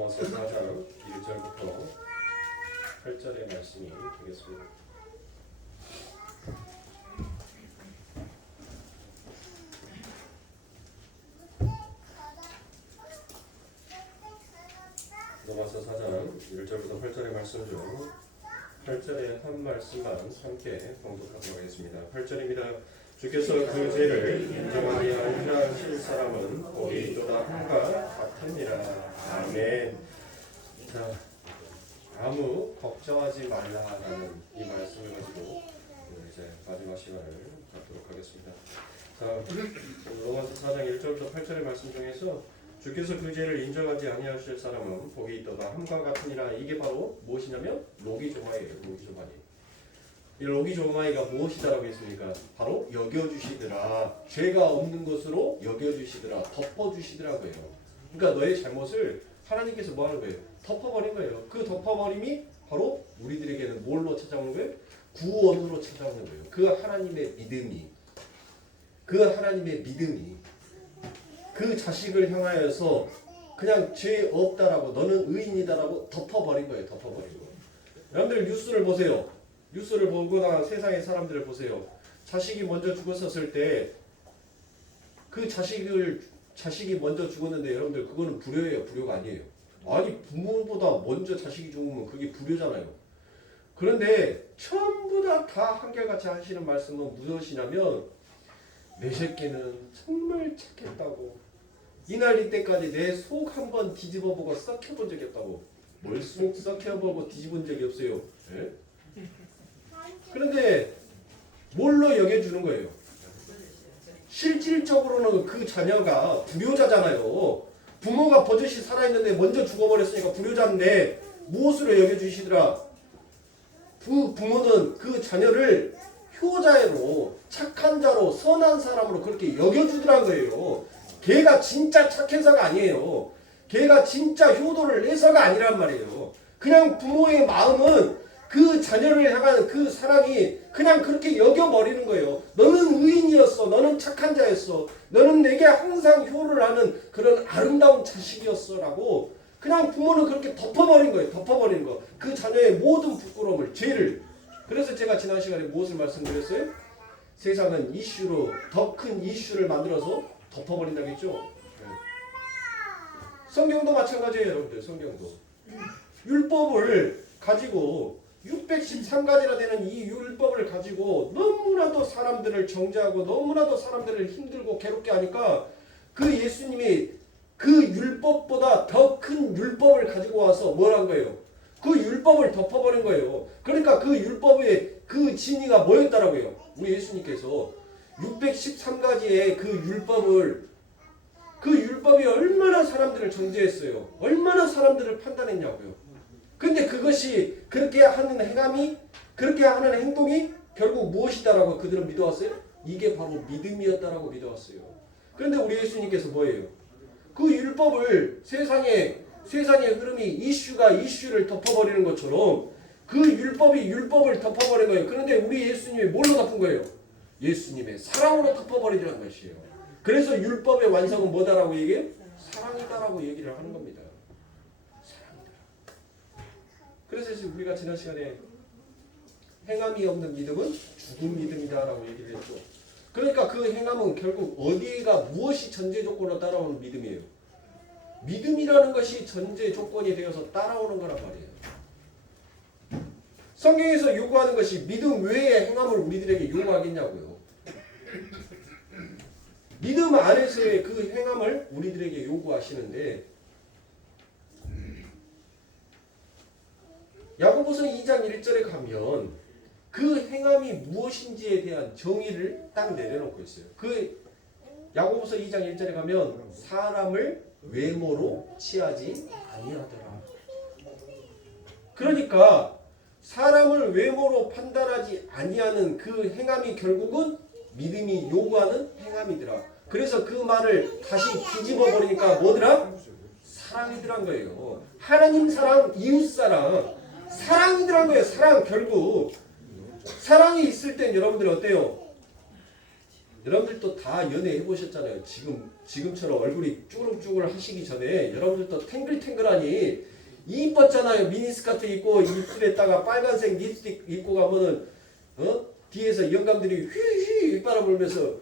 로마서 4장 1절부터 8절의 말씀이 되겠습니다. 로마서 4장 1절부터 8절의 말씀 중 8절의 한 말씀만 함께 봉독하도록 하겠습니다. 8절입니다. 주께서 그 죄를 인정하지 아니하실 사람은 복이 있도다 함과 같으니라. 아멘. 자, 아무 걱정하지 말라라는 이 말씀을 가지고 이제 마지막 시간을 갖도록 하겠습니다. 자, 로마서 4장 1절부터 8절의 말씀 중에서 주께서 그 죄를 인정하지 아니하실 사람은 복이 있도다 함과 같으니라. 이게 바로 무엇이냐면 로기조마이에요. 로기조마이. 이 로기조마이가 무엇이다라고 했습니까? 바로 여겨주시더라. 죄가 없는 것으로 여겨주시더라. 덮어주시더라고요. 그러니까 너의 잘못을 하나님께서 뭐 하는 거예요? 덮어버린 거예요. 그 덮어버림이 바로 우리들에게는 뭘로 찾아오는 거예요? 구원으로 찾아오는 거예요. 그 하나님의 믿음이 그 자식을 향하여서 그냥 죄 없다라고 너는 의인이다라고 덮어버린 거예요. 덮어버린 거. 여러분들 뉴스를 보세요. 뉴스를 보거나 세상의 사람들을 보세요. 자식이 먼저 죽었었을 때 그 자식이 먼저 죽었는데 여러분들 그거는 불효예요. 불효가 아니에요. 아니 부모보다 먼저 자식이 죽으면 그게 불효잖아요. 그런데 전부 다 한결같이 하시는 말씀은 무엇이냐면 내 새끼는 정말 착했다고. 이날 이때까지 내 속 한번 뒤집어보고 썩혀본 적이 없다고. 뭘 속 썩혀보고 뒤집은 적이 없어요. 예? 그런데 뭘로 여겨주는 거예요? 실질적으로는 그 자녀가 불효자잖아요. 부모가 버젓이 살아있는데 먼저 죽어버렸으니까 불효자인데 무엇으로 여겨주시더라? 부모는 그 자녀를 효자로 착한 자로 선한 사람으로 그렇게 여겨주더란 거예요. 걔가 진짜 착해서가 아니에요. 걔가 진짜 효도를 해서가 아니란 말이에요. 그냥 부모의 마음은 그 자녀를 향한 그 사랑이 그냥 그렇게 여겨버리는 거예요. 너는 의인이었어. 너는 착한 자였어. 너는 내게 항상 효를 하는 그런 아름다운 자식이었어 라고 그냥 부모는 그렇게 덮어버린 거예요. 덮어버린 거. 그 자녀의 모든 부끄러움을, 죄를. 그래서 제가 지난 시간에 무엇을 말씀드렸어요? 세상은 이슈로 더 큰 이슈를 만들어서 덮어버린다고 했죠. 네. 성경도 마찬가지예요. 여러분들. 성경도. 율법을 가지고 613가지나 되는 이 율법을 가지고 너무나도 사람들을 정죄하고 너무나도 사람들을 힘들고 괴롭게 하니까 그 예수님이 그 율법보다 더 큰 율법을 가지고 와서 뭘 한 거예요? 그 율법을 덮어버린 거예요. 그러니까 그 율법의 그 진리가 뭐였다라고요? 우리 예수님께서 613가지의 그 율법이 얼마나 사람들을 정죄했어요. 얼마나 사람들을 판단했냐고요. 근데 그것이 그렇게 하는 행함이, 그렇게 하는 행동이 결국 무엇이다라고 그들은 믿어왔어요? 이게 바로 믿음이었다라고 믿어왔어요. 그런데 우리 예수님께서 뭐예요? 그 율법을 세상의 흐름이 이슈를 덮어버리는 것처럼 그 율법을 덮어버린 거예요. 그런데 우리 예수님이 뭘로 덮은 거예요? 예수님의 사랑으로 덮어버리라는 것이에요. 그래서 율법의 완성은 뭐다라고 얘기해요? 사랑이다라고 얘기를 하는 겁니다. 사랑이다. 그래서 우리가 지난 시간에 행함이 없는 믿음은 죽은 믿음이다라고 얘기를 했죠. 그러니까 그 행함은 결국 어디가 무엇이 전제 조건으로 따라오는 믿음이에요? 믿음이라는 것이 전제 조건이 되어서 따라오는 거란 말이에요. 성경에서 요구하는 것이 믿음 외의 행함을 우리들에게 요구하겠냐고요. 믿음 안에서의 그 행함을 우리들에게 요구하시는데 야고보서 2장 1절에 가면 그 행함이 무엇인지에 대한 정의를 딱 내려놓고 있어요. 그 야고보서 2장 1절에 가면 사람을 외모로 취하지 아니하더라. 그러니까 사람을 외모로 판단하지 아니하는 그 행함이 결국은 믿음이 요구하는 행함이더라. 그래서 그 말을 다시 뒤집어 버리니까 뭐더라? 사랑이더란 거예요. 하나님 사랑, 이웃 사랑, 사랑이더란 거예요. 사랑. 결국 사랑이 있을 땐 여러분들 어때요? 여러분들도 다 연애 해보셨잖아요. 지금처럼 얼굴이 쭈글쭈글 하시기 전에 여러분들도 탱글탱글하니 이뻤잖아요. 미니스커트 입고 입술에다가 빨간색 립스틱 입고 가면은 뒤에서 영감들이 휘휘 입바람 불면서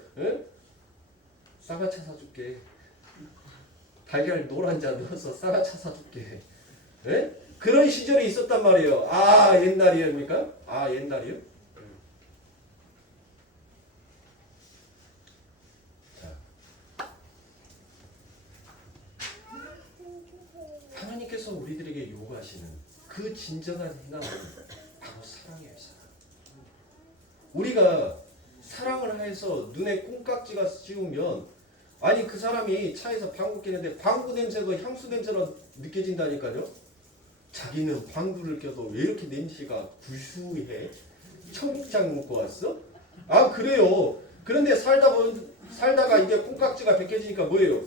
쌍화차 사줄게. 달걀 노란 잔 넣어서 쌍화차 사줄게. 그런 시절이 있었단 말이에요. 아 옛날이입니까? 아 옛날이요? 하나님께서 우리들에게 요구하시는 그 진정한 희망은 바로 사랑이에요. 사랑. 우리가 사랑을 해서 눈에 콩깍지가 씌우면 아니 그 사람이 차에서 방구 끼는데 방구 냄새가 향수 냄새로 느껴진다니까요. 자기는 방구를 껴도 왜 이렇게 냄새가 구수해? 청국장 먹고 왔어? 아 그래요. 그런데 살다가 이제 콩깍지가 벗겨지니까 뭐예요?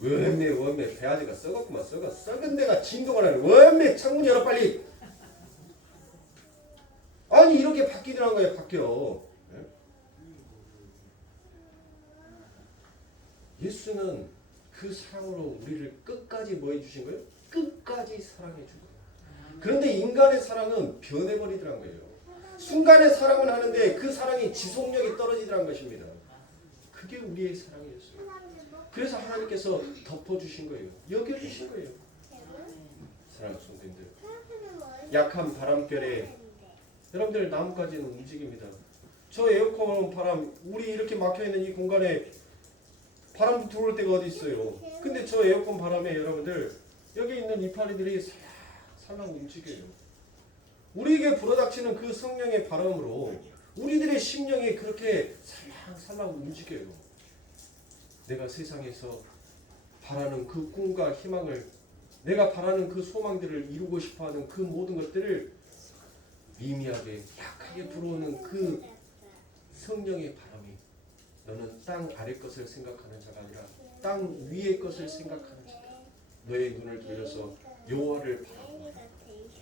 원매 배아지가 썩었구만. 썩은 데가 진동을 하네. 원매 창문 열어 빨리. 아니 이렇게 바뀌더란 거예요. 바뀌어. 예수는 그 사랑으로 우리를 끝까지 뭐 해주신 거예요? 끝까지 사랑해 준 거예요. 그런데 인간의 사랑은 변해버리더란 거예요. 순간의 사랑은 하는데 그 사랑이 지속력이 떨어지더란 것입니다. 그게 우리의 사랑이었어요. 그래서 하나님께서 덮어주신 거예요. 여겨주신 거예요. 사랑하는 성도님들, 약한 바람결에 여러분들 나뭇가지는 움직입니다. 저 에어컨 바람, 우리 이렇게 막혀있는 이 공간에 바람 들어올 때가 어디 있어요. 근데 저 에어컨 바람에 여러분들 여기 있는 이파리들이 살랑 움직여요. 우리에게 불어닥치는 그 성령의 바람으로 우리들의 심령이 그렇게 살랑 움직여요. 내가 세상에서 바라는 그 꿈과 희망을, 내가 바라는 그 소망들을 이루고 싶어하는 그 모든 것들을 미미하게 약하게 불어오는 그 성령의 바람이 너는 땅 아래 것을 생각하는 자가 아니라 땅 위의 것을 생각하는 자다. 너의 눈을 돌려서 여호와를 바라보라.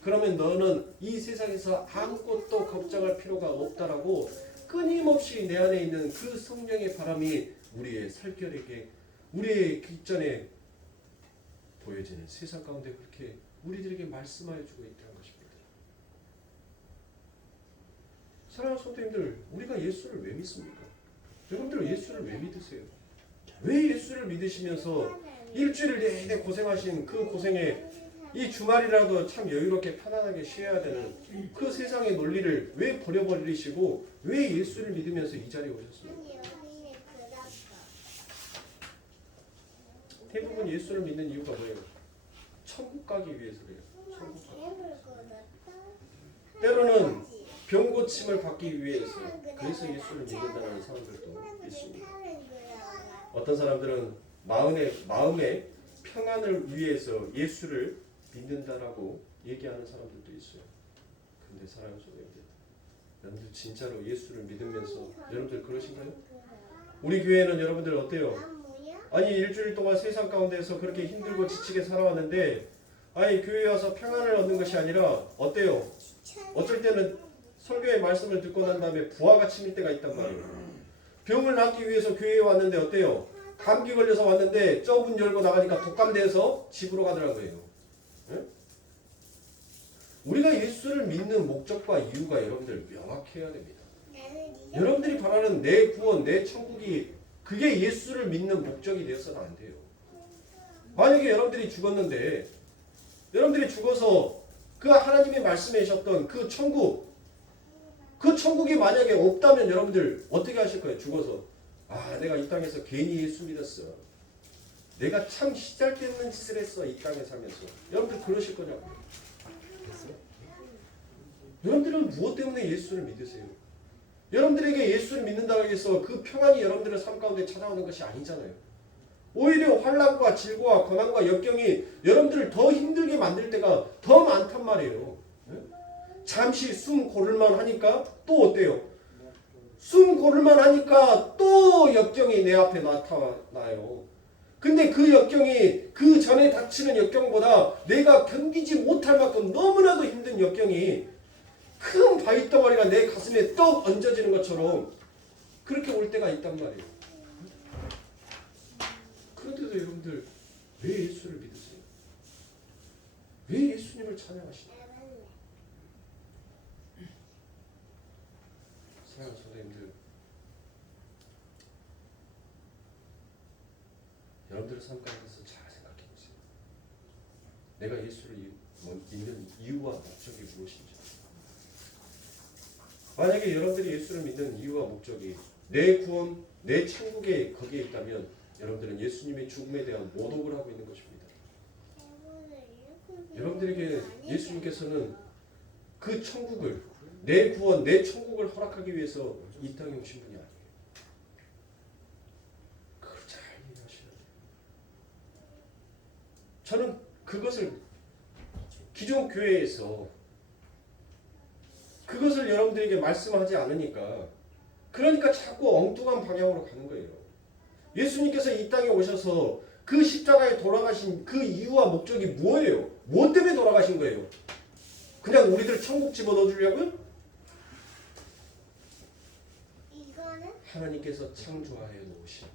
그러면 너는 이 세상에서 아무것도 걱정할 필요가 없다라고 끊임없이 내 안에 있는 그 성령의 바람이 우리의 살결에게, 우리의 귓전에 보여지는 세상 가운데 그렇게 우리들에게 말씀하여 주고 있다는 것입니다. 사랑하는 성도님들, 우리가 예수를 왜 믿습니까? 여러분들 예수를 왜 믿으세요? 왜 예수를 믿으시면서 일주일 내내 고생하신 그 고생에 이 주말이라도 참 여유롭게 편안하게 쉬어야 되는 그 세상의 논리를 왜 버려버리시고 왜 예수를 믿으면서 이 자리에 오셨습니까? 대부분 예수를 믿는 이유가 뭐예요? 천국 가기 위해서 그래요. 천국 가기. 때로는 병 고침을 받기 위해서, 그래서 예수를 믿는다는 사람들도 있습니다. 어떤 사람들은 마음의 평안을 위해서 예수를 믿는다라고 얘기하는 사람들도 있어요. 근데 사랑하는 성도님들, 여러분들 진짜로 예수를 믿으면서 여러분들 그러신가요? 우리 교회는 여러분들 어때요? 아니 일주일 동안 세상 가운데서 그렇게 힘들고 지치게 살아왔는데 아니 교회에 와서 평안을 얻는 것이 아니라 어때요? 어쩔 때는 설교의 말씀을 듣고 난 다음에 부하가 치밀 때가 있단 말이에요. 병을 낫기 위해서 교회에 왔는데 어때요? 감기 걸려서 왔는데 저 문 열고 나가니까 독감돼서 집으로 가더란 거예요. 응? 우리가 예수를 믿는 목적과 이유가 여러분들 명확해야 됩니다. 여러분들이 바라는 내 구원, 내 천국이 그게 예수를 믿는 목적이 되어서는 안 돼요. 만약에 여러분들이 죽었는데 여러분들이 죽어서 그 하나님이 말씀해 주셨던 그 천국이 만약에 없다면 여러분들 어떻게 하실 거예요? 죽어서 아 내가 이 땅에서 괜히 예수 믿었어. 내가 참 시잘데없는 짓을 했어. 이 땅에 살면서. 여러분들 그러실 거냐고. 여러분들은 무엇 때문에 예수를 믿으세요? 여러분들에게 예수를 믿는다고 해서 그 평안이 여러분들의 삶 가운데 찾아오는 것이 아니잖아요. 오히려 환난과 질고와 고난과 역경이 여러분들을 더 힘들게 만들 때가 더 많단 말이에요. 잠시 숨 고를만 하니까 또 어때요? 숨 고를만 하니까 또 역경이 내 앞에 나타나요. 근데 그 역경이 그 전에 닥치는 역경보다 내가 견디지 못할 만큼 너무나도 힘든 역경이 큰 바위 덩어리가 내 가슴에 떡 얹어지는 것처럼 그렇게 올 때가 있단 말이에요. 그런데도 여러분들 왜 예수를 믿으세요? 왜 예수님을 찬양하시나요? 사랑하는 성도님들, 여러분들 삶 가운데서 잘 생각해 보세요. 내가 예수를 믿는 이유와 목적이 무엇인지. 만약에 여러분들이 예수를 믿는 이유와 목적이 내 구원, 내 천국에 거기에 있다면 여러분들은 예수님의 죽음에 대한 모독을 하고 있는 것입니다. 여러분들에게 예수님께서는 그 천국을, 내 구원, 내 천국을 허락하기 위해서 이 땅에 오신 분이 아니에요. 그걸 잘 이해하셔야 돼요. 저는 그것을 기존 교회에서 그것을 여러분들에게 말씀하지 않으니까, 그러니까 자꾸 엉뚱한 방향으로 가는 거예요. 예수님께서 이 땅에 오셔서 그 십자가에 돌아가신 그 이유와 목적이 뭐예요? 뭐 때문에 돌아가신 거예요? 그냥 우리들 천국 집어넣어 주려고요? 하나님께서 창조하여 놓으신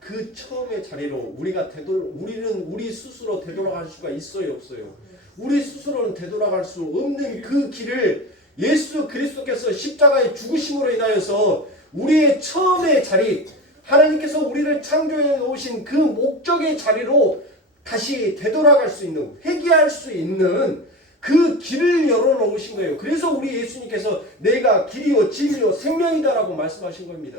그 처음의 자리로 우리는 우리 스스로 되돌아갈 수가 있어요, 없어요? 우리 스스로는 되돌아갈 수 없는 그 길을 예수 그리스도께서 십자가의 죽으심으로 인하여서 우리의 처음의 자리, 하나님께서 우리를 창조해 놓으신 그 목적의 자리로 다시 되돌아갈 수 있는, 회개할 수 있는 그 길을 열어놓으신 거예요. 그래서 우리 예수님께서 내가 길이요 진리요 생명이다라고 말씀하신 겁니다.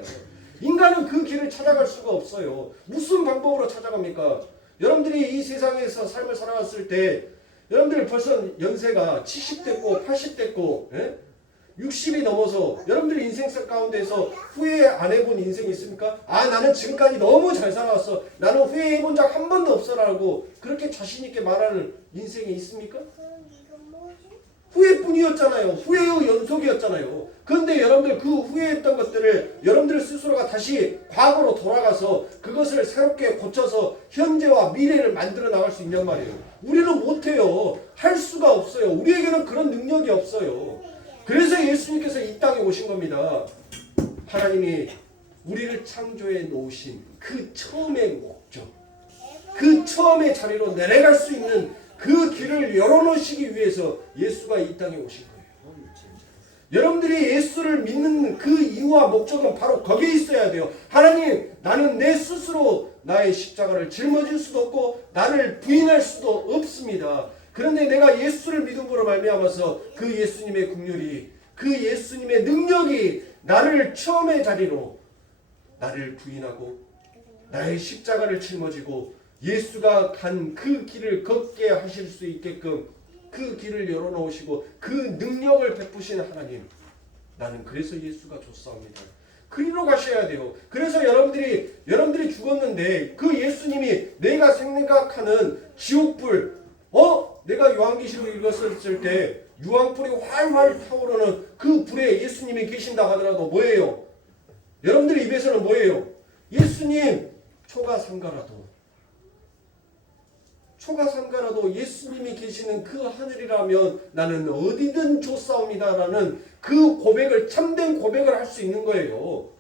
인간은 그 길을 찾아갈 수가 없어요. 무슨 방법으로 찾아갑니까? 여러분들이 이 세상에서 삶을 살아왔을 때 여러분들 벌써 연세가 70됐고 80됐고 60이 넘어서 여러분들 인생 가운데서 후회 안 해본 인생이 있습니까? 나는 지금까지 너무 잘 살아왔어. 나는 후회해본 적 한 번도 없어라고 그렇게 자신 있게 말하는 인생이 있습니까? 후회뿐이었잖아요. 후회의 연속이었잖아요. 그런데 여러분들 그 후회했던 것들을 여러분들 스스로가 다시 과거로 돌아가서 그것을 새롭게 고쳐서 현재와 미래를 만들어 나갈 수 있냔 말이에요. 우리는 못해요. 할 수가 없어요. 우리에게는 그런 능력이 없어요. 그래서 예수님께서 이 땅에 오신 겁니다. 하나님이 우리를 창조해 놓으신 그 처음의 목적, 그 처음의 자리로 내려갈 수 있는 그 길을 열어놓으시기 위해서 예수가 이 땅에 오신 거예요. 여러분들이 예수를 믿는 그 이유와 목적은 바로 거기에 있어야 돼요. 하나님, 나는 내 스스로 나의 십자가를 짊어질 수도 없고 나를 부인할 수도 없습니다. 그런데 내가 예수를 믿음으로 말미암아서 그 예수님의 긍휼이, 그 예수님의 능력이 나를 처음의 자리로 나를 부인하고 나의 십자가를 짊어지고 예수가 간 그 길을 걷게 하실 수 있게끔 그 길을 열어놓으시고 그 능력을 베푸신 하나님, 나는 그래서 예수가 좋사옵니다. 그리로 가셔야 돼요. 그래서 여러분들이 죽었는데 그 예수님이 내가 생각하는 지옥불, 내가 요한계시록 읽었을 때 유황불이 활활 타오르는 그 불에 예수님이 계신다 하더라도 뭐예요? 여러분들 입에서는 뭐예요? 예수님 초가삼가라도 예수님이 계시는 그 하늘이라면 나는 어디든 좋사옵니다라는 그 고백을, 참된 고백을 할 수 있는 거예요.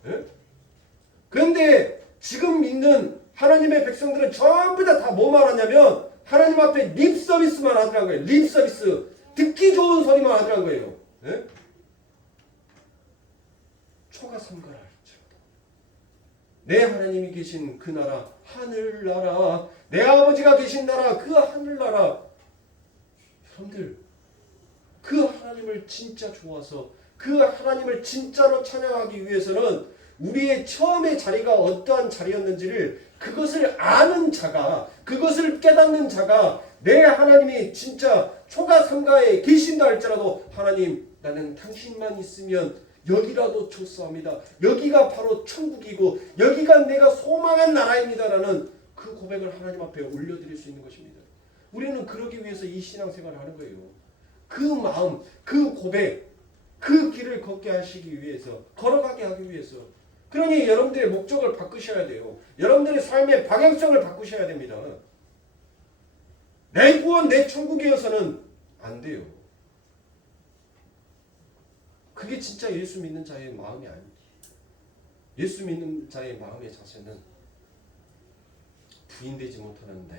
그런데 지금 믿는 하나님의 백성들은 전부 다 뭐 말하냐면 하나님 앞에 립 서비스만 하더라는 거예요. 립 서비스. 듣기 좋은 소리만 하더라는 거예요. 초가삼가라. 내 하나님이 계신 그 나라, 하늘나라, 내 아버지가 계신 나라, 그 하늘나라. 여러분들, 그 하나님을 진짜 좋아서 그 하나님을 진짜로 찬양하기 위해서는 우리의 처음의 자리가 어떠한 자리였는지를 그것을 아는 자가, 그것을 깨닫는 자가 내 하나님이 진짜 초가삼가에 계신다 할지라도 하나님, 나는 당신만 있으면 여기라도 좋사옵니다. 여기가 바로 천국이고 여기가 내가 소망한 나라입니다라는 그 고백을 하나님 앞에 올려드릴 수 있는 것입니다. 우리는 그러기 위해서 이 신앙생활을 하는 거예요. 그 마음, 그 고백, 그 길을 걷게 하시기 위해서, 걸어가게 하기 위해서. 그러니 여러분들의 목적을 바꾸셔야 돼요. 여러분들의 삶의 방향성을 바꾸셔야 됩니다. 내 구원, 내 천국이어서는 안 돼요. 그게 진짜 예수 믿는 자의 마음이 아닙니다. 예수 믿는 자의 마음의 자세는 부인되지 못하는 나,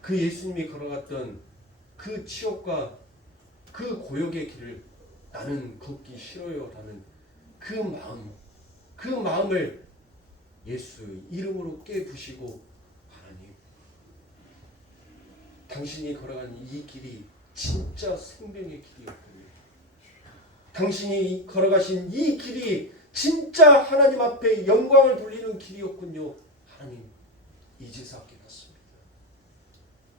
그 예수님이 걸어갔던 그 치욕과 그 고역의 길을 나는 걷기 싫어요 라는 그 마음을 예수 이름으로 깨부시고, 하나님, 당신이 걸어간 이 길이 진짜 생명의 길이었군요. 당신이 걸어가신 이 길이 진짜 하나님 앞에 영광을 돌리는 길이었군요. 하나님, 이제서 깨닫습니다.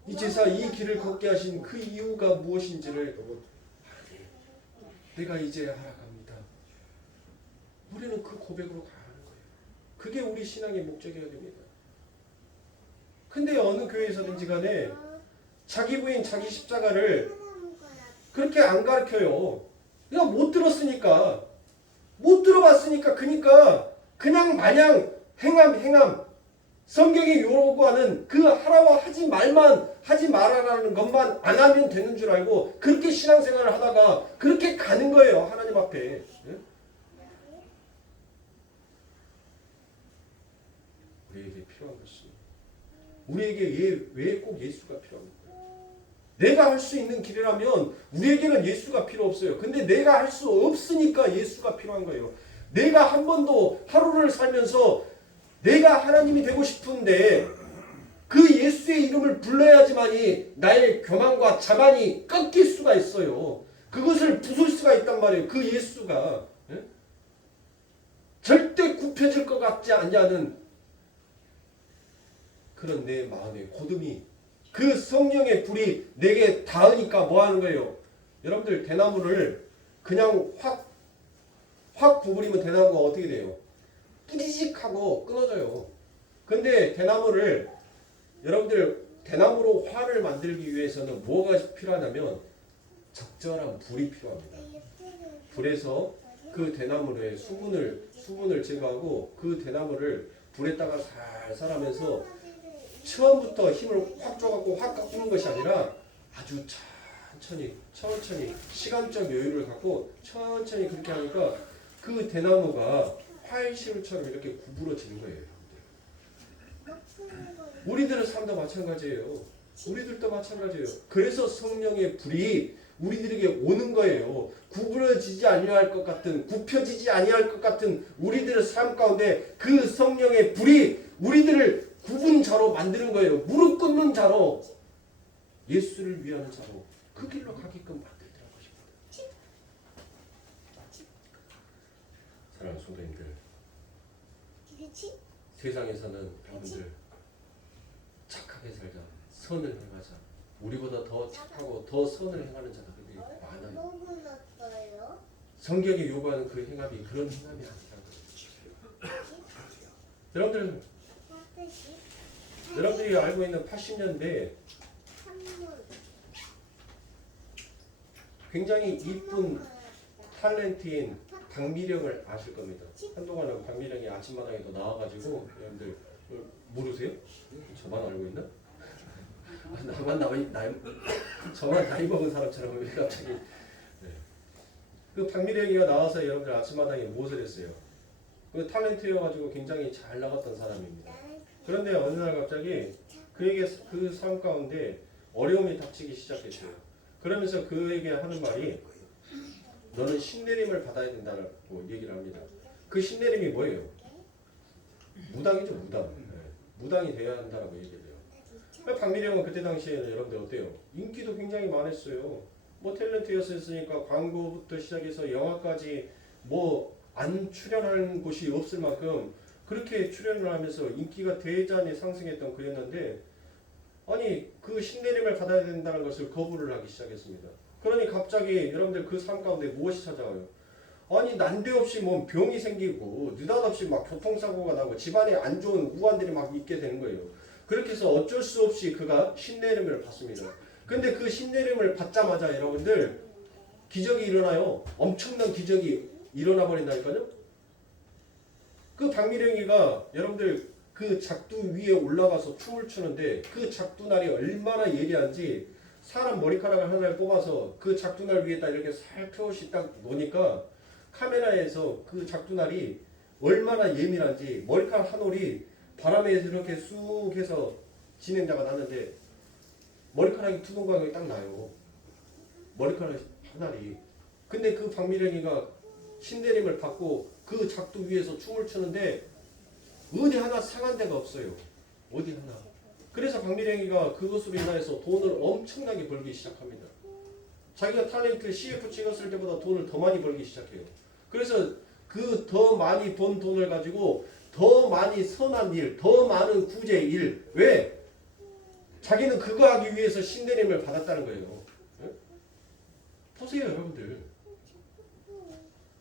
이제서 이 길을 걷게 하신 그 이유가 무엇인지를 하나님, 내가 이제 알아갑니다. 우리는 그 고백으로 가야 하는 거예요. 그게 우리 신앙의 목적이어야 됩니다. 근데 어느 교회에서든지 간에 자기 부인, 자기 십자가를 그렇게 안 가르쳐요. 그냥 못 들었으니까, 못 들어봤으니까, 그냥 마냥 행함, 성경이 요구하는 그 하라고 하지 말아라는 것만 안 하면 되는 줄 알고 그렇게 신앙생활을 하다가 그렇게 가는 거예요, 하나님 앞에. 예? 우리에게 필요한 것은, 우리에게 왜 꼭 예수가 필요합니까? 내가 할 수 있는 길이라면 우리에게는 예수가 필요 없어요. 근데 내가 할 수 없으니까 예수가 필요한 거예요. 내가 한 번도 하루를 살면서 내가 하나님이 되고 싶은데 그 예수의 이름을 불러야지만이 나의 교만과 자만이 꺾일 수가 있어요. 그것을 부술 수가 있단 말이에요. 그 예수가 절대 굽혀질 것 같지 않냐는 그런 내 마음의 고듬이, 그 성령의 불이 내게 닿으니까 뭐 하는 거예요? 여러분들, 대나무를 그냥 확 구부리면 대나무가 어떻게 돼요? 뿌리직하고 끊어져요. 근데 대나무를, 여러분들, 대나무로 활을 만들기 위해서는 뭐가 필요하냐면 적절한 불이 필요합니다. 불에서 그 대나무의 수분을 제거하고 그 대나무를 불에다가 살살하면서 처음부터 힘을 확 줘갖고 확 깎는 것이 아니라 아주 천천히 시간적 여유를 갖고 천천히 그렇게 하니까 그 대나무가 활시루처럼 이렇게 구부러지는 거예요. 우리들의 삶도 마찬가지예요. 우리들도 마찬가지예요. 그래서 성령의 불이 우리들에게 오는 거예요. 구부러지지 아니할 것 같은, 굽혀지지 아니할 것 같은 우리들의 삶 가운데 그 성령의 불이 우리들을 굽은 자로 만드는 거예요. 무릎 꿇는 자로, 예수를 위하는 자로 그 길로 가게끔 만들더라고 싶어요. 사랑하는 성도님들, 세상에서는 여러분들 착하게 살자, 선을 행하자, 우리보다 더 착하고 더 선을 행하는 자들이 많아요. 성경이 요구하는 그 행함이 그런 행함이 아니라는 거예요. 여러분들이 알고 있는 80년대 굉장히 이쁜 탤런트인 박미령을 아실 겁니다. 한동안은 박미령이 아침마당에도 나와가지고, 여러분들 모르세요? 저만 알고 있나? 저만 나이 먹은 사람처럼 왜 갑자기. 네. 그 박미령이가 나와서 여러분들 아침마당에 무엇을 했어요? 그 탤런트여가지고 굉장히 잘 나갔던 사람입니다. 그런데 어느 날 갑자기 그에게 그 삶 가운데 어려움이 닥치기 시작했어요. 그러면서 그에게 하는 말이, 너는 신내림을 받아야 된다고 얘기를 합니다. 그 신내림이 뭐예요? 무당이죠, 무당. 네. 무당이 되어야 한다고 얘기를 해요. 박미령은 그때 당시에는 여러분들 어때요? 인기도 굉장히 많았어요. 뭐 탤런트였으니까 광고부터 시작해서 영화까지 뭐 안 출연하는 곳이 없을 만큼 그렇게 출연을 하면서 인기가 대단히 상승했던 그였는데, 아니 그 신내림을 받아야 된다는 것을 거부를 하기 시작했습니다. 그러니 갑자기 여러분들 그 삶 가운데 무엇이 찾아와요? 아니 난데없이 뭐 병이 생기고 느닷없이 막 교통사고가 나고 집안에 안 좋은 우환들이 막 있게 되는 거예요. 그렇게 해서 어쩔 수 없이 그가 신내림을 받습니다. 근데 그 신내림을 받자마자 여러분들 기적이 일어나요. 엄청난 기적이 일어나 버린다니까요. 그 박미령이가 여러분들 그 작두 위에 올라가서 춤을 추는데 그 작두날이 얼마나 예리한지, 사람 머리카락을 하나를 뽑아서 그 작두날 위에다 이렇게 살펴시 딱 놓으니까 카메라에서 그 작두날이 얼마나 예민한지 머리카락 한 올이 바람에 이렇게 쑥 해서 진행자가 나는데 머리카락이 두 동강이 딱 나요. 머리카락 한 알이. 근데 그 박미령이가 신내림을 받고 그 작두 위에서 춤을 추는데 어디 하나 상한 데가 없어요. 어디 하나. 그래서 박미령이가 그것으로 인하여서 돈을 엄청나게 벌기 시작합니다. 자기가 탤런트 CF 찍었을 때보다 돈을 더 많이 벌기 시작해요. 그래서 그 더 많이 번 돈을 가지고 더 많이 선한 일, 더 많은 구제 일. 왜? 자기는 그거 하기 위해서 신내림을 받았다는 거예요. 네? 보세요, 여러분들.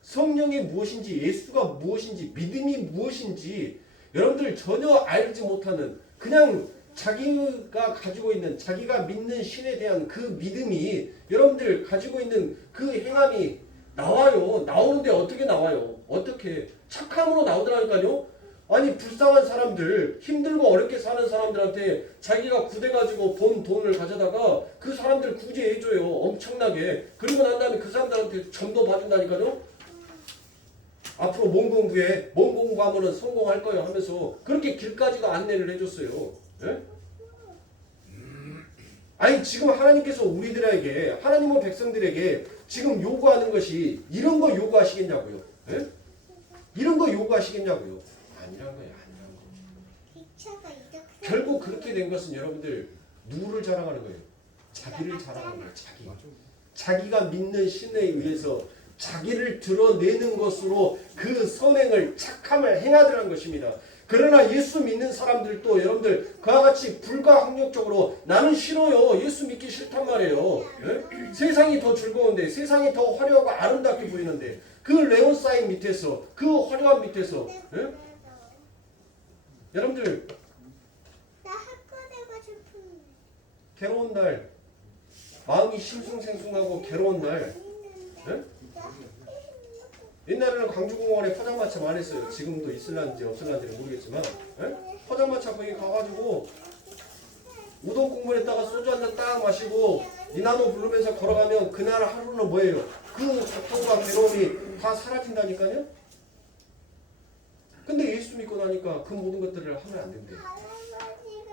성령이 무엇인지, 예수가 무엇인지, 믿음이 무엇인지 여러분들 전혀 알지 못하는 그냥 자기가 가지고 있는 자기가 믿는 신에 대한 그 믿음이 여러분들 가지고 있는 그 행함이 나와요. 나오는데 어떻게 나와요? 어떻게? 착함으로 나오더라니까요. 아니 불쌍한 사람들, 힘들고 어렵게 사는 사람들한테 자기가 구대가지고 번 돈을 가져다가 그 사람들 구제해줘요. 엄청나게. 그리고 난 다음에 그 사람들한테 점도 봐준다니까요. 앞으로 몸 공부해. 몸 공부하면 성공할 거예요 하면서 그렇게 길까지도 안내를 해줬어요. 예? 아니 지금 하나님께서 우리들에게 하나님은 백성들에게 지금 요구하는 것이 이런 거 요구하시겠냐고요. 예? 이런 거 요구하시겠냐고요. 아니란 거예요. 아니란 거. 결국 그렇게 된 것은 여러분들 누구를 자랑하는 거예요? 자기를 자랑하는 거예요. 자기가 믿는 신에 의해서 자기를 드러내는 것으로 그 선행을 착함을 행하더라는 것입니다. 그러나 예수 믿는 사람들도 여러분들 그와 같이 불가항력적으로 나는 싫어요. 예수 믿기 싫단 말이에요. 예? 세상이 더 즐거운데 세상이 더 화려하고 아름답게 보이는데 그 레온 사인 밑에서 그 화려한 밑에서 예? 여러분들 괴로운 날 마음이 싱숭생숭하고 괴로운 날 예? 옛날에는 광주공원에 포장마차 많이 했어요. 지금도 있을란지 없을란지는 모르겠지만 예? 포장마차 거기 가가지고 우동 국물에다가 소주 한 잔 딱 마시고 이나노 부르면서 걸어가면 그날 하루는 뭐예요? 그 고통과 괴로움이 다 사라진다니까요. 근데 예수 믿고 나니까 그 모든 것들을 하면 안 된대요.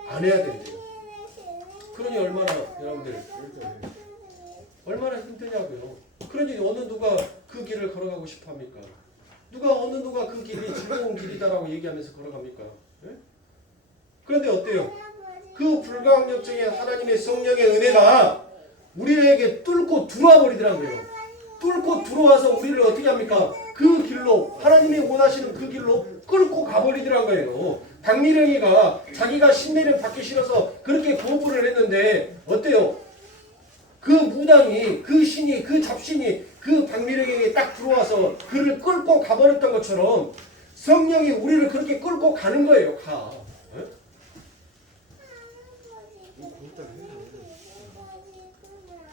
안 해야 된대요. 그러니 얼마나 여러분들 얼마나 힘드냐고요. 그러니 어느 누가 그 길을 걸어가고 싶어 합니까? 어느 누가 그 길이 즐거운 길이다라고 얘기하면서 걸어갑니까? 예? 그런데 어때요? 그 불가항력적인 하나님의 성령의 은혜가 우리에게 뚫고 들어와 버리더라고요. 뚫고 들어와서 우리를 어떻게 합니까? 그 길로 하나님이 원하시는 그 길로 끌고 가버리더라고요. 박미령이가 자기가 신내를 받기 싫어서 그렇게 거부를 했는데 어때요? 그 무당이 그 신이 그 잡신이 그 박미령에게 딱 들어와서 그를 끌고 가버렸던 것처럼 성령이 우리를 그렇게 끌고 가는 거예요. 가. 네?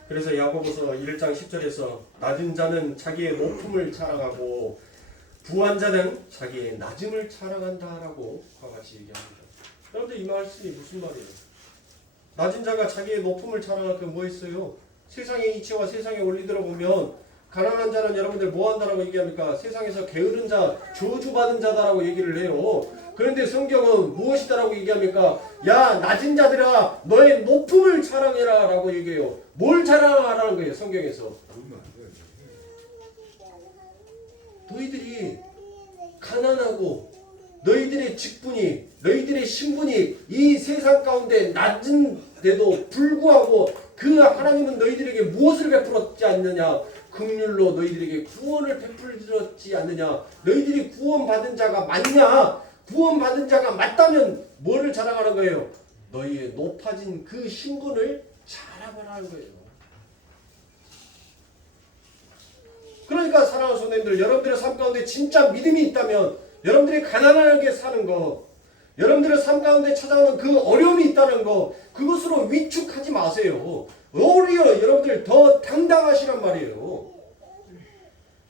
그래서 야고보서 1장 10절에서 낮은 자는 자기의 높음을 자랑하고 부한 자는 자기의 낮음을 자랑한다라고 그와 같이 얘기합니다. 여러분들 이 말씀이 무슨 말이에요? 낮은 자가 자기의 높음을 자랑할 게 뭐 있어요? 세상의 이치와 세상의 원리들을 보면 가난한 자는 여러분들 뭐 한다라고 얘기합니까? 세상에서 게으른 자, 저주받은 자다라고 얘기를 해요. 그런데 성경은 무엇이다라고 얘기합니까? 야 낮은 자들아 너의 높음을 자랑해라 라고 얘기해요. 뭘 자랑하라는 거예요 성경에서? 너희들이 가난하고 너희들의 직분이 너희들의 신분이 이 세상 가운데 낮은데도 불구하고 그 하나님은 너희들에게 무엇을 베풀었지 않느냐? 긍휼로 너희들에게 구원을 베풀었지 않느냐? 너희들이 구원받은 자가 맞냐? 구원받은 자가 맞다면 뭐를 자랑하는 거예요? 너희의 높아진 그 신분을 자랑하라는 거예요. 그러니까 사랑하는 성도님들, 여러분들의 삶 가운데 진짜 믿음이 있다면 여러분들이 가난하게 사는 거, 여러분들의 삶 가운데 찾아오는 그 어려움이 있다는 거, 그것으로 위축하지 마세요. 오히려 여러분들 더 당당하시란 말이에요.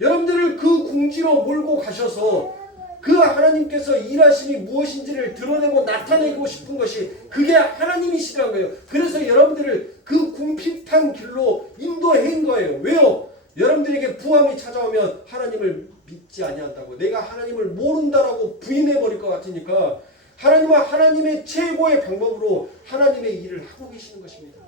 여러분들을 그 궁지로 몰고 가셔서 그 하나님께서 일하심이 무엇인지를 드러내고 나타내고 싶은 것이 그게 하나님이시라는 거예요. 그래서 여러분들을 그 궁핍한 길로 인도한 거예요. 왜요? 여러분들에게 부함이 찾아오면 하나님을 믿지 아니한다고 내가 하나님을 모른다라고 부인해버릴 것 같으니까 하나님은 하나님의 최고의 방법으로 하나님의 일을 하고 계시는 것입니다.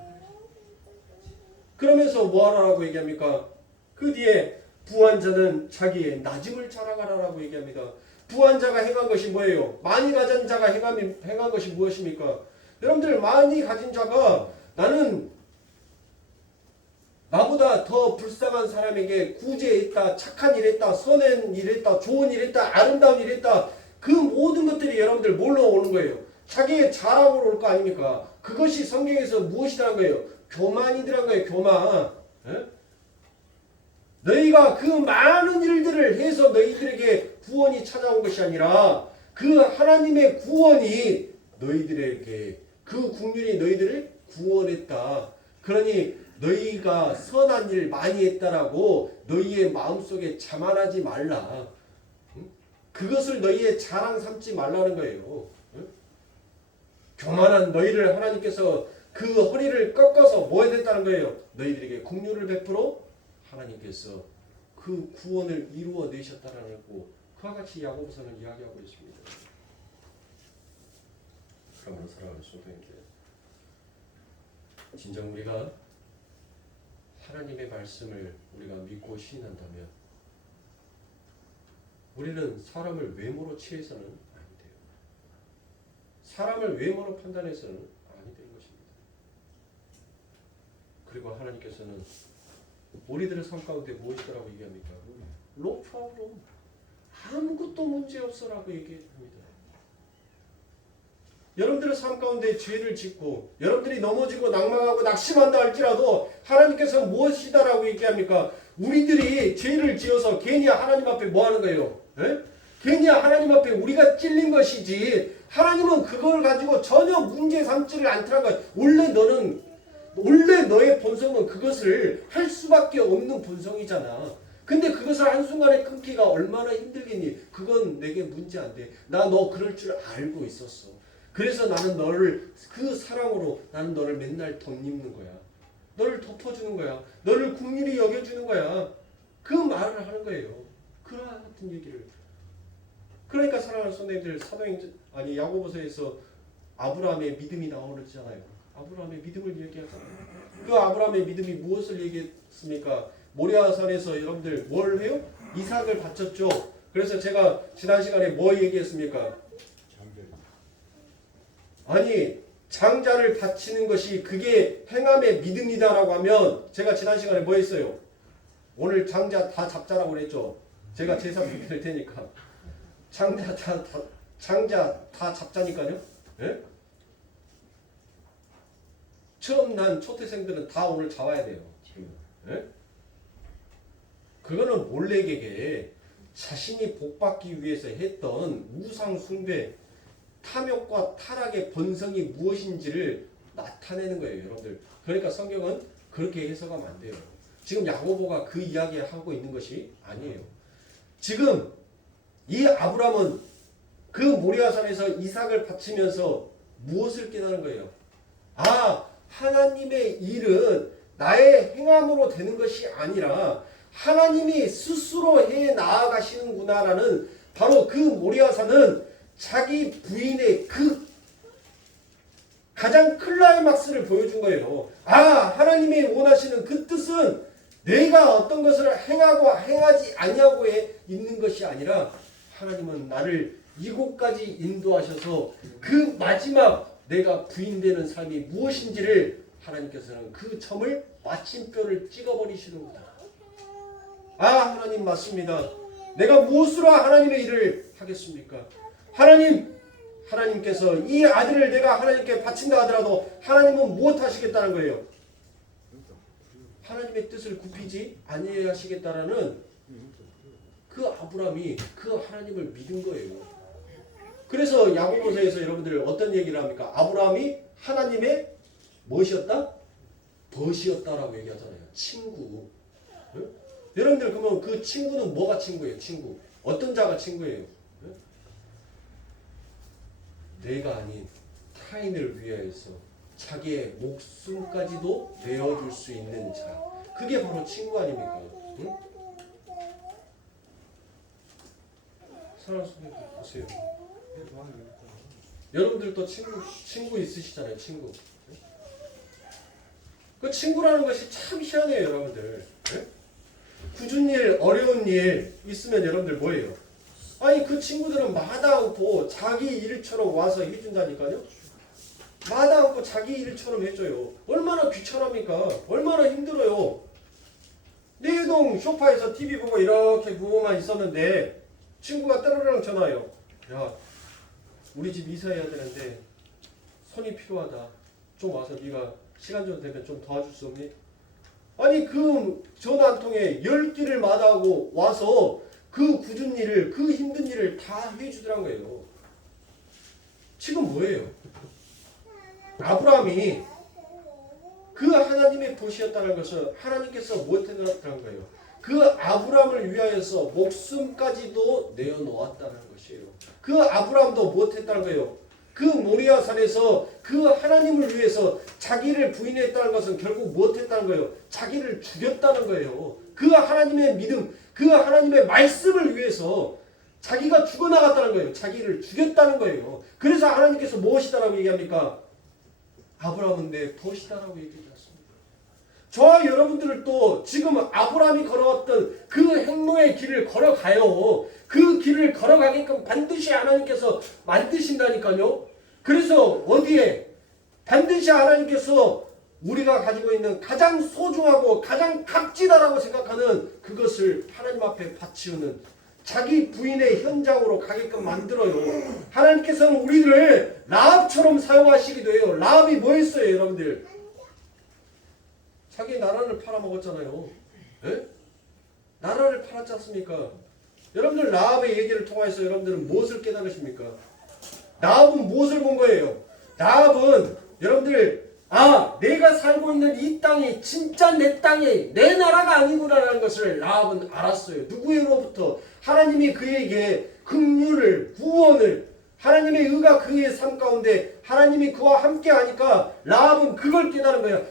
그러면서 뭐하라고 얘기합니까? 그 뒤에 부한 자는 자기의 나짐을 자랑하라라고 얘기합니다. 부한 자가 행한 것이 뭐예요? 많이 가진 자가 행한 것이 무엇입니까? 여러분들 많이 가진 자가 나는 나보다 더 불쌍한 사람에게 구제했다, 착한 일 했다, 선한 일 했다, 좋은 일 했다, 아름다운 일 했다. 그 모든 것들이 여러분들 뭘로 오는 거예요? 자기의 자랑으로 올 거 아닙니까? 그것이 성경에서 무엇이라는 거예요? 교만이더란 거예요. 교만. 에? 너희가 그 많은 일들을 해서 너희들에게 구원이 찾아온 것이 아니라 그 하나님의 구원이 너희들에게 그 국률이 너희들을 구원했다. 그러니 너희가 선한 일 많이 했다라고 너희의 마음속에 자만하지 말라. 그것을 너희의 자랑 삼지 말라는 거예요. 교만한 너희를 하나님께서 그 허리를 꺾어서 뭐 해야 된다는 거예요? 너희들에게 긍휼을 베풀어 하나님께서 그 구원을 이루어 내셨다라는 거 그와 같이 야고보서는 이야기하고 있습니다. 그러므로 사랑하는 성도님들, 진정 우리가 하나님의 말씀을 우리가 믿고 신한다면 우리는 사람을 외모로 취해서는 아니 돼요. 사람을 외모로 판단해서는 아니 되는 것입니다. 그리고 하나님께서는 우리들의 삶 가운데 무엇이라고 얘기합니까? No problem. 아무것도 문제없어라고 얘기합니다. 여러분들의 삶 가운데 죄를 짓고 여러분들이 넘어지고 낭망하고 낙심한다 할지라도 하나님께서 무엇이다라고 얘기합니까? 우리들이 죄를 지어서 괜히 하나님 앞에 뭐 하는 거예요? 에? 괜히 하나님 앞에 우리가 찔린 것이지 하나님은 그걸 가지고 전혀 문제 삼지를 않더란 거예요. 원래 너의 본성은 그것을 할 수밖에 없는 본성이잖아. 근데 그것을 한순간에 끊기가 얼마나 힘들겠니? 그건 내게 문제 안 돼. 나 너 그럴 줄 알고 있었어. 그래서 나는 너를 그 사랑으로 나는 너를 맨날 덧입는 거야. 너를 덮어주는 거야. 너를 긍휼히 여겨주는 거야. 그 말을 하는 거예요. 그와 같은 얘기를. 그러니까 사랑하는 선생님들 야고보서에서 아브라함의 믿음이 나오잖아요. 아브라함의 믿음을 얘기하잖아요. 그 아브라함의 믿음이 무엇을 얘기했습니까? 모리아산에서 여러분들 뭘 해요? 이삭을 바쳤죠. 그래서 제가 지난 시간에 뭐 얘기했습니까? 아니 장자를 바치는 것이 그게 행함의 믿음이다라고 하면 제가 지난 시간에 뭐 했어요? 오늘 장자 다 잡자라고 그랬죠. 제가 제사 드릴 테니까 장자 다 잡자니까요. 예? 처음 난 초태생들은 다 오늘 잡아야 돼요. 지금. 예? 그거는 몰래에게 자신이 복받기 위해서 했던 우상 숭배 탐욕과 타락의 본성이 무엇인지를 나타내는 거예요, 여러분들. 그러니까 성경은 그렇게 해석하면 안 돼요. 지금 야고보가 그 이야기하고 있는 것이 아니에요. 지금 이 아브라함은 그 모리아산에서 이삭을 바치면서 무엇을 깨달은 거예요? 아, 하나님의 일은 나의 행함으로 되는 것이 아니라 하나님이 스스로 해 나아가시는구나라는 바로 그 모리아산은 자기 부인의 그 가장 클라이막스를 보여준 거예요. 아, 하나님이 원하시는 그 뜻은 내가 어떤 것을 행하고 행하지 아니하고 있는 것이 아니라 하나님은 나를 이곳까지 인도하셔서 그 마지막 내가 부인되는 삶이 무엇인지를 하나님께서는 그 점을 마침표를 찍어버리시는구나. 아, 하나님 맞습니다. 내가 무엇으로 하나님의 일을 하겠습니까? 하나님께서 이 아들을 내가 하나님께 바친다 하더라도 하나님은 무엇 하시겠다는 거예요? 하나님의 뜻을 굽히지 아니하시겠다라는 그 아브라함이 그 하나님을 믿은 거예요. 그래서 야고보서에서 여러분들 어떤 얘기를 합니까? 아브라함이 하나님의 무엇이었다? 벗이었다라고 얘기하잖아요. 친구. 응? 여러분들 그러면 그 친구는 뭐가 친구예요? 친구. 어떤 자가 친구예요? 응? 내가 아닌 타인을 위하여서 자기의 목숨까지도 내어줄 수 있는 자. 그게 바로 친구 아닙니까? 응? 사랑하는 성도님들 보세요. 여러분들도 친구 있으시잖아요. 친구. 그 친구라는 것이 참 희한해요, 여러분들. 네? 굳은 일, 어려운 일 있으면 여러분들 뭐예요? 아니 그 친구들은 마다 않고 자기 일처럼 와서 해준다니까요. 마다 않고 자기 일처럼 해줘요. 얼마나 귀찮습니까? 얼마나 힘들어요. 내동 소파에서 TV 보고 이렇게 부부만 있었는데 친구가 따르릉 전화해요. 야, 우리 집 이사해야 되는데 손이 필요하다. 좀 와서 네가 시간 좀 되면 좀 도와줄 수 없니? 아니 그 전화 한 통에 10끼를 마다하고 와서 그 굳은 일을, 그 힘든 일을 다 해주더란 거예요. 지금 뭐예요? 아브라함이 그 하나님의 도시였다는 것을 하나님께서 못해놨다는 거예요. 그 아브라함을 위하여서 목숨까지도 내어놓았다는 것이에요. 그 아브라함도 못했다는 거예요. 그 모리아산에서 그 하나님을 위해서 자기를 부인했다는 것은 결국 못했다는 거예요. 자기를 죽였다는 거예요. 그 하나님의 믿음, 그 하나님의 말씀을 위해서 자기가 죽어나갔다는 거예요. 자기를 죽였다는 거예요. 그래서 하나님께서 무엇이다라고 얘기합니까? 아브라함은 내 도시다라고 얘기했습니다. 저와 여러분들을 또 지금 아브라함이 걸어왔던 그 행로의 길을 걸어가요. 그 길을 걸어가게끔 반드시 하나님께서 만드신다니까요. 그래서 어디에 반드시 하나님께서 우리가 가지고 있는 가장 소중하고 가장 값지다라고 생각하는 그것을 하나님 앞에 바치우는 자기 부인의 현장으로 가게끔 만들어요. 하나님께서는 우리들을 라합처럼 사용하시기도 해요. 라합이 뭐 했어요, 여러분들? 자기 나라를 팔아먹었잖아요. 에? 나라를 팔았지 않습니까? 여러분들 라합의 얘기를 통해서 여러분들은 무엇을 깨달으십니까? 라합은 무엇을 본 거예요? 라합은 여러분들 내가 살고 있는 이 땅이 진짜 내 땅이 내 나라가 아니구나라는 것을 라합은 알았어요. 누구로부터? 하나님이 그에게 긍휼을, 구원을, 하나님의 의가 그의 삶 가운데 하나님이 그와 함께 하니까 라합은 그걸 깨달은 거예요.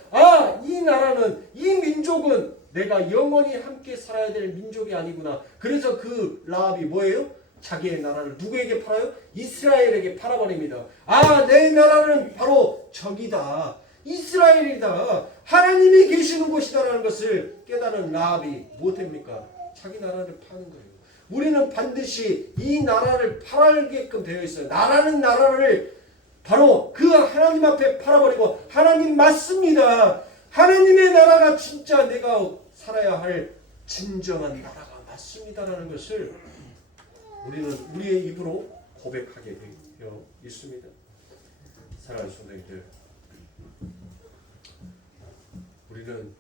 이 나라는, 이 민족은 내가 영원히 함께 살아야 될 민족이 아니구나. 그래서 그 라합이 뭐예요? 자기의 나라를 누구에게 팔아요? 이스라엘에게 팔아버립니다. 내 나라는 바로 적이다. 이스라엘이다. 하나님이 계시는 곳이다라는 것을 깨달은 라합이 무엇입니까? 자기 나라를 파는 거예요. 우리는 반드시 이 나라를 팔게끔 되어 있어요. 나라는 나라를 바로 그 하나님 앞에 팔아버리고 하나님 맞습니다. 하나님의 나라가 진짜 내가 살아야 할 진정한 나라가 맞습니다라는 것을 우리는 우리의 입으로 고백하게 되어 있습니다. 사랑하는 성도님들, 우리는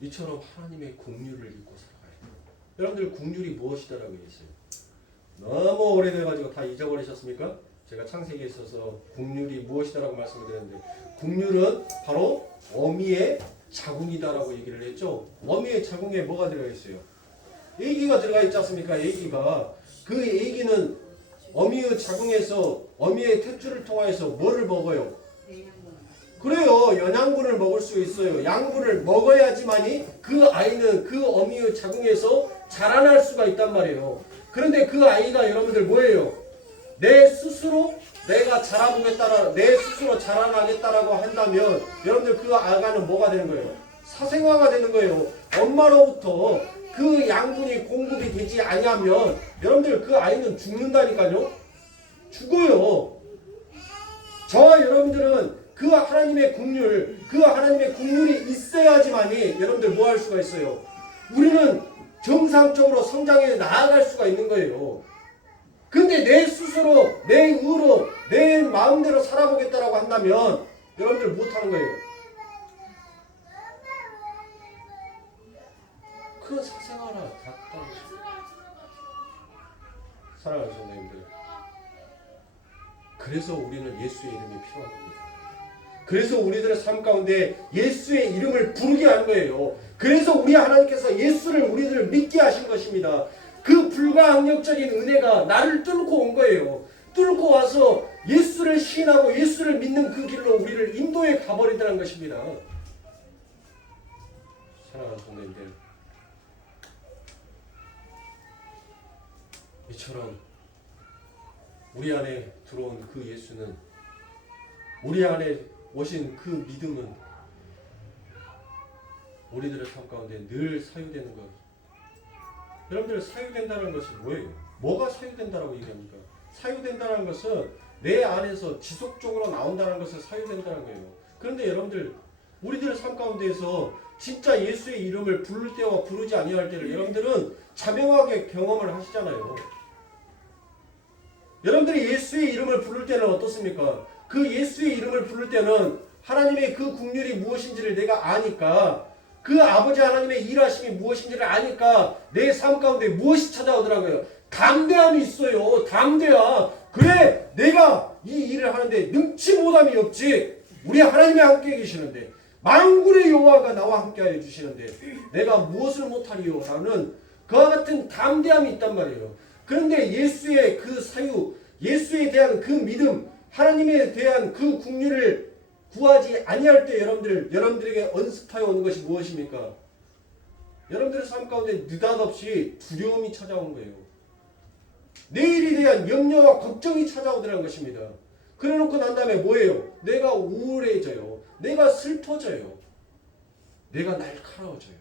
이처럼 하나님의 긍휼을 입고 살아가야 돼요. 여러분들 긍휼이 무엇이다라고 얘기했어요? 너무 오래돼가지고 다 잊어버리셨습니까? 제가 창세기에 있어서 긍휼이 무엇이다라고 말씀을 드렸는데 긍휼은 바로 어미의 자궁이다라고 얘기를 했죠. 어미의 자궁에 뭐가 들어있어요? 애기가 들어가 있지 않습니까? 애기가 그 애기는 어미의 자궁에서 어미의 탯줄을 통해서 뭐를 먹어요? 그래요. 영양분을 먹을 수 있어요. 양분을 먹어야지만이 그 아이는 그 어미의 자궁에서 자라날 수가 있단 말이에요. 그런데 그 아이가 여러분들 뭐예요? 내 스스로 내가 자라보겠다라, 내 스스로 자라나겠다라고 한다면 여러분들 그 아가는 뭐가 되는 거예요? 사생화가 되는 거예요. 엄마로부터 그 양분이 공급이 되지 아니하면 여러분들 그 아이는 죽는다니까요. 죽어요. 저와 여러분들은 그 하나님의 긍휼, 그 하나님의 긍휼이 있어야지만이 여러분들 뭐 할 수가 있어요? 우리는 정상적으로 성장해 나아갈 수가 있는 거예요. 근데 내 스스로, 내 의로, 내 마음대로 살아보겠다라고 한다면 여러분들 못하는 거예요. 그 사생활을 갖다 사랑하는 선생님들, 그래서 우리는 예수의 이름이 필요한 겁니다. 그래서 우리들의 삶 가운데 예수의 이름을 부르게 하는 거예요. 그래서 우리 하나님께서 예수를 우리들을 믿게 하신 것입니다. 그 불가항력적인 은혜가 나를 뚫고 온 거예요. 뚫고 와서 예수를 시인하고 예수를 믿는 그 길로 우리를 인도해 가버리더라는 것입니다. 사랑하는 성도님들, 이처럼 우리 안에 들어온 그 예수는, 우리 안에 오신 그 믿음은 우리들의 삶 가운데 늘 사유되는 것. 여러분들, 사유된다는 것이 뭐예요? 뭐가 사유된다라고 얘기합니까? 사유된다는 것은 내 안에서 지속적으로 나온다는 것을 사유된다는 거예요. 그런데 여러분들, 우리들의 삶 가운데에서 진짜 예수의 이름을 부를 때와 부르지 아니할 때를 여러분들은 자명하게 경험을 하시잖아요. 여러분들이 예수의 이름을 부를 때는 어떻습니까? 그 예수의 이름을 부를 때는 하나님의 그 국률이 무엇인지를 내가 아니까, 그 아버지 하나님의 일하심이 무엇인지를 아니까 내 삶 가운데 무엇이 찾아오더라고요? 담대함이 있어요. 담대함. 그래, 내가 이 일을 하는데 능치 못함이 없지. 우리 하나님이 함께 계시는데, 만군의 여호와가 나와 함께하여 주시는데 내가 무엇을 못하리요? 라는 그와 같은 담대함이 있단 말이에요. 그런데 예수의 그 사유, 예수에 대한 그 믿음, 하나님에 대한 그 국률을 구하지 아니할 때 여러분들에게 언습하여 오는 것이 무엇입니까? 여러분들의 삶 가운데 느닷없이 두려움이 찾아온 거예요. 내일에 대한 염려와 걱정이 찾아오더라는 것입니다. 그래놓고 난 다음에 뭐예요? 내가 우울해져요. 내가 슬퍼져요. 내가 날카로워져요.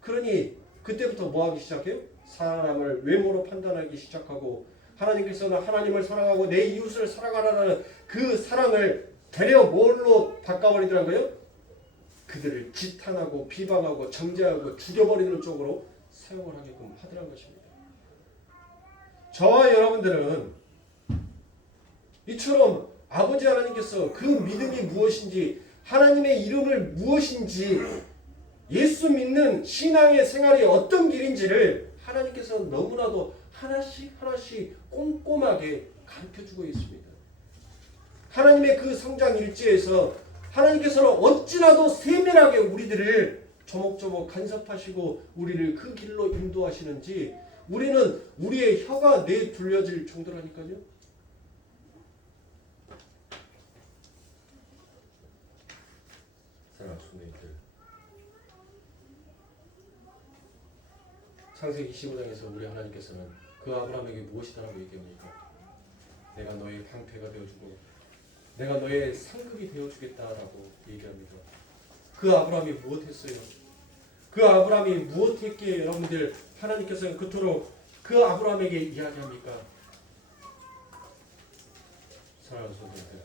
그러니 그때부터 뭐 하기 시작해요? 사람을 외모로 판단하기 시작하고, 하나님께서는 하나님을 사랑하고 내 이웃을 사랑하라는 그 사랑을 되려 뭘로 바꿔버리더라고요? 그들을 지탄하고 비방하고 정죄하고 죽여버리는 쪽으로 사용을 하게끔 하더라는 것입니다. 저와 여러분들은 이처럼 아버지 하나님께서 그 믿음이 무엇인지, 하나님의 이름을 무엇인지, 예수 믿는 신앙의 생활이 어떤 길인지를 하나님께서 너무나도 하나씩 하나씩 꼼꼼하게 가르쳐주고 있습니다. 하나님의 그 성장 일지에서 하나님께서는 어찌나도 세밀하게 우리들을 조목조목 간섭하시고 우리를 그 길로 인도하시는지 우리는 우리의 혀가 내둘려질 정도라니까요. 사랑하는 성도님들, 창세기 25장에서 우리 하나님께서는 그 아브라함에게 무엇이다라고 얘기합니까? 내가 너의 방패가 되어주고 내가 너의 상급이 되어주겠다라고 얘기합니다. 그 아브라함이 무엇했어요? 그 아브라함이 무엇했기에 여러분들 하나님께서는 그토록 그 아브라함에게 이야기합니까? 사랑하는 성도님들,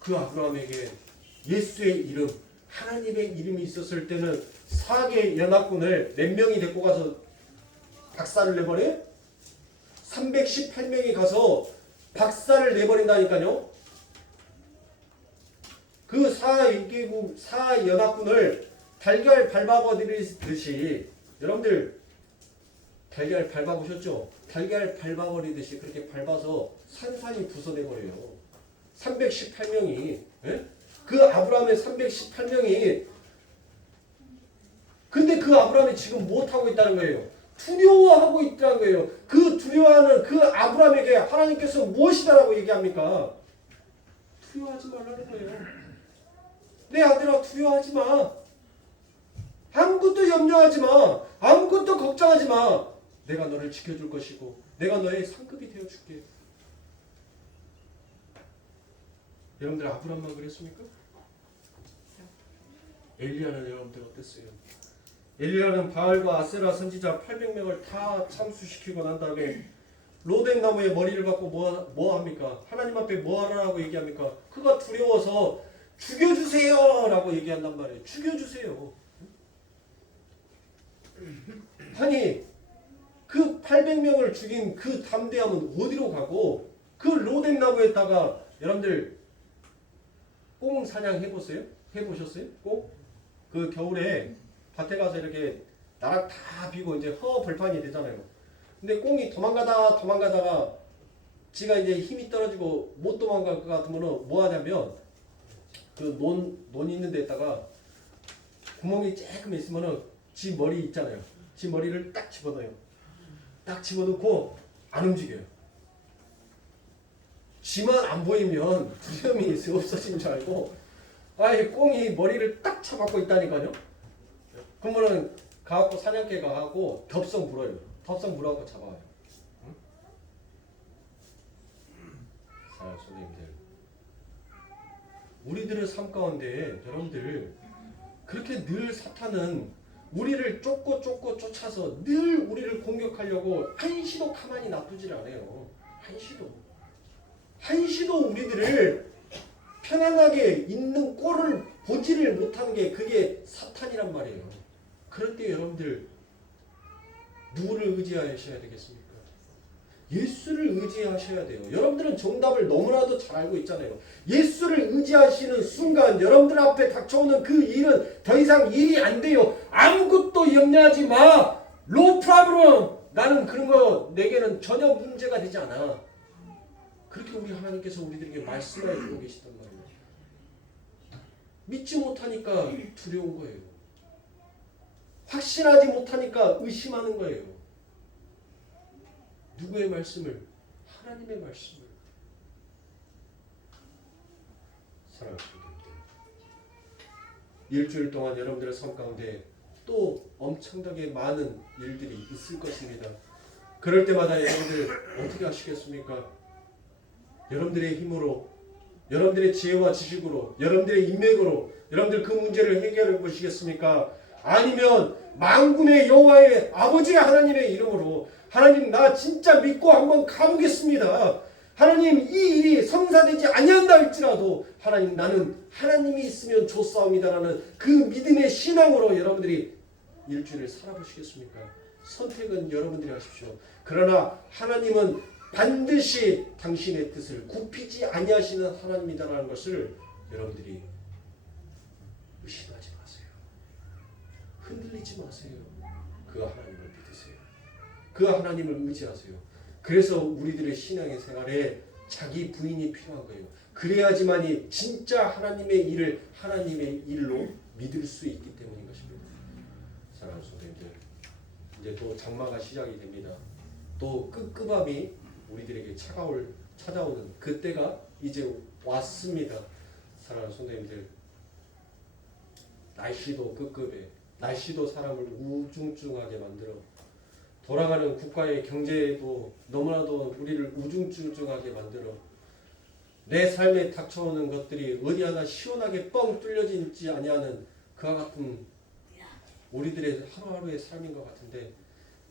그 아브라함에게 예수의 이름, 하나님의 이름이 있었을 때는 사개 연합군을 몇 명이 데리고 가서 박살을 내버려요? 318명이 가서 박살을 내버린다니까요. 그 사연합군을 달걀 밟아버리듯이, 여러분들 달걀 밟아보셨죠? 달걀 밟아버리듯이 그렇게 밟아서 산산이 부서내버려요. 318명이, 예? 그 아브라함의 318명이, 근데 그 아브라함이 지금 못하고 있다는 거예요. 두려워하고 있다는 거예요. 그 두려워하는 그 아브라함에게 하나님께서 무엇이다라고 얘기합니까? 두려워하지 말라는 거예요. 내 아들아, 두려워하지 마. 아무것도 염려하지 마. 아무것도 걱정하지 마. 내가 너를 지켜줄 것이고 내가 너의 상급이 되어줄게. 여러분들 아브라함만 그랬습니까? 엘리야는 여러분들 어땠어요? 엘리야는 바알과 아세라 선지자 800명을 다 참수시키고 난 다음에 로뎀 나무에 머리를 박고 뭐 합니까? 하나님 앞에 뭐 하라고 얘기합니까? 그가 두려워서 죽여주세요 라고 얘기한단 말이에요. 죽여주세요. 아니, 그 800명을 죽인 그 담대함은 어디로 가고, 그 로뎀 나무에다가 여러분들 꽁 사냥 해보셨어요? 꽁? 그 겨울에 밭에 가서 이렇게 나락 다 비고 이제 벌판이 되잖아요. 근데 꽁이 도망가다가 지가 이제 힘이 떨어지고 못 도망갈 것 같으면 뭐 하냐면 그 논 있는 데다가 구멍이 조금 있으면은 지 머리 있잖아요. 지 머리를 딱 집어넣어요. 딱 집어넣고 안 움직여요. 지만 안 보이면 두려움이 없어진 줄 알고 아예 꽁이 머리를 딱 잡고 있다니까요. 그러면은 가갖고 사냥개가 하고 덥석 물어요. 덥석 물어갖고 잡아와요. 응? 선생님들, 우리들의 삶 가운데 여러분들 그렇게 늘 사탄은 우리를 쫓고 쫓아서 늘 우리를 공격하려고 한시도 가만히 놔두질 않아요. 한시도 우리들을 편안하게 있는 꼴을 보지를 못하는 게 그게 사탄이란 말이에요. 그럴 때 여러분들 누구를 의지하셔야 되겠습니까? 예수를 의지하셔야 돼요. 여러분들은 정답을 너무나도 잘 알고 있잖아요. 예수를 의지하시는 순간 여러분들 앞에 닥쳐오는 그 일은 더 이상 일이 안 돼요. 아무것도 염려하지 마. No problem. 나는 그런 거 내게는 전혀 문제가 되지 않아. 그렇게 우리 하나님께서 우리들에게 말씀해 주고 계시단 말이에요. 믿지 못하니까 두려운 거예요. 확신하지 못하니까 의심하는 거예요. 누구의 말씀을? 하나님의 말씀을. 사랑하는 분들, 일주일 동안 여러분들의 삶 가운데 또 엄청나게 많은 일들이 있을 것입니다. 그럴 때마다 여러분들 어떻게 하시겠습니까? 여러분들의 힘으로, 여러분들의 지혜와 지식으로, 여러분들의 인맥으로 여러분들 그 문제를 해결해 보시겠습니까? 아니면 만군의 여호와의 아버지 하나님의 이름으로 하나님 나 진짜 믿고 한번 가보겠습니다. 하나님 이 일이 성사되지 아니한다 할지라도 하나님 나는 하나님이 있으면 좋사옵니다라는 그 믿음의 신앙으로 여러분들이 일주일을 살아보시겠습니까? 선택은 여러분들이 하십시오. 그러나 하나님은 반드시 당신의 뜻을 굽히지 아니하시는 하나님이다라는 것을 여러분들이 의심하지 마세요. 흔들리지 마세요. 그 하나님을 믿으세요. 그 하나님을 의지하세요. 그래서 우리들의 신앙의 생활에 자기 부인이 필요한 거예요. 그래야지만이 진짜 하나님의 일을 하나님의 일로 믿을 수 있기 때문인 것입니다. 사랑하는 성도님들, 이제 또 장마가 시작이 됩니다. 또 끄끄밤이 우리들에게 찾아오는 그때가 이제 왔습니다. 사랑하는 성도님들, 날씨도 끄끄해, 날씨도 사람을 우중충하게 만들어, 돌아가는 국가의 경제도 너무나도 우리를 우중충하게 만들어, 내 삶에 닥쳐오는 것들이 어디 하나 시원하게 뻥 뚫려지지 아니하는 그와 같은 우리들의 하루하루의 삶인 것 같은데,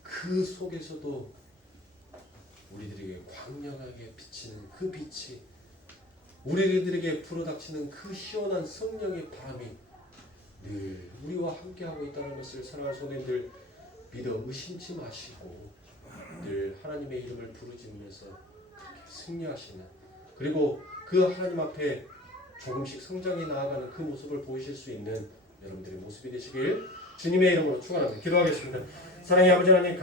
그 속에서도 우리들에게 광명하게 비치는 그 빛이, 우리들에게 불어닥치는 그 시원한 성령의 바람이 늘 우리와 함께하고 있다는 것을 사랑하는 성도님들 믿어 의심치 마시고 늘 하나님의 이름을 부르짖으면서 승리하시는, 그리고 그 하나님 앞에 조금씩 성장해 나아가는 그 모습을 보이실 수 있는 여러분들의 모습이 되시길 주님의 이름으로 축원합니다. 기도하겠습니다. 사랑의 아버지 하나님,